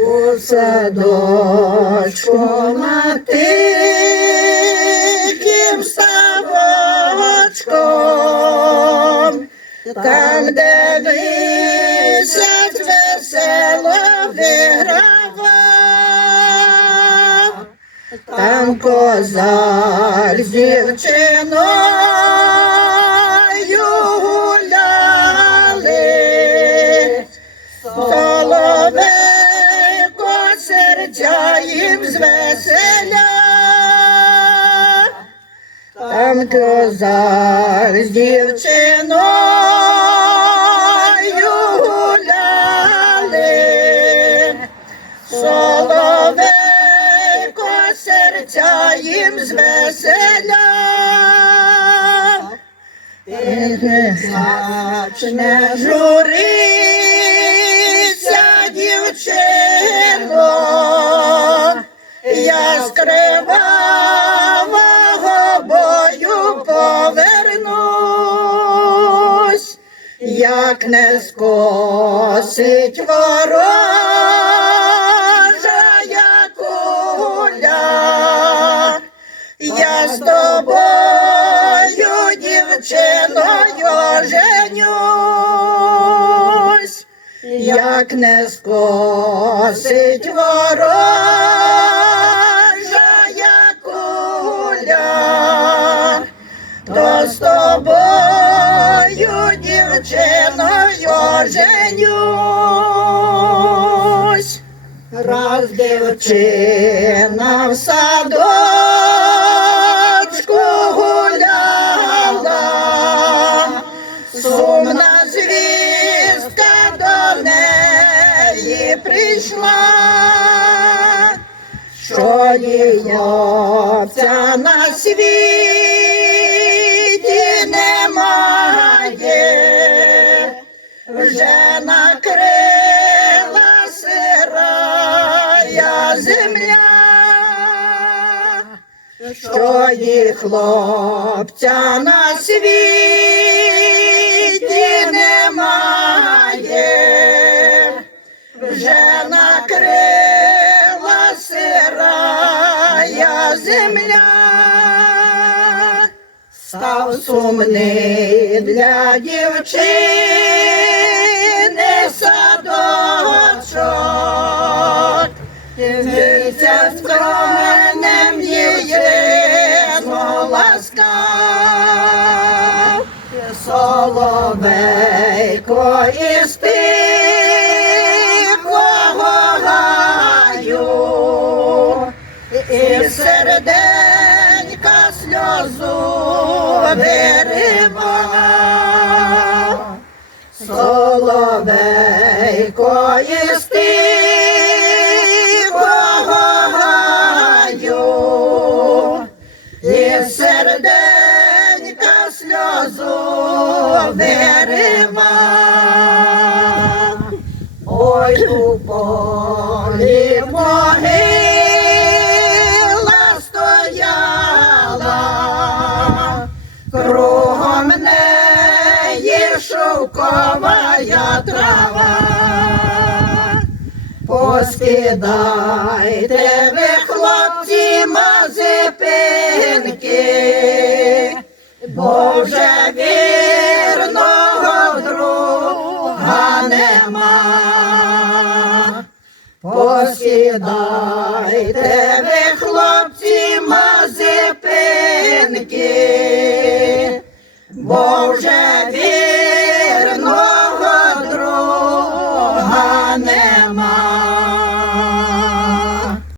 У садочку на тихім ставочком, там, де місяць весело виграва, там козак з дівчиною звеселя, там козар з дівчиною гуляли, соловейко серця їм звеселя. Не журися, як не скосить ворожа куля. Я з тобою, дівчиною, женюсь, як не скосить ворожа женюсь. Раз дівчина в садочку гуляла, сумна звістка до неї прийшла, що її на світі земля, що їх хлопця на світі немає, вже накрила сирая земля. Став сумний для дівчини ласка, соловейко із тихого гаю, і серденька сльозу виривав. Соловейко із тихого серденька сльозу виривав. Ой, у полі могила стояла, кругом неї шовкова трава. Поскидайте ви, хлопці, мазепинки, бо вже вірного друга нема. Посідайте ви, хлопці, мазепинки, бо вже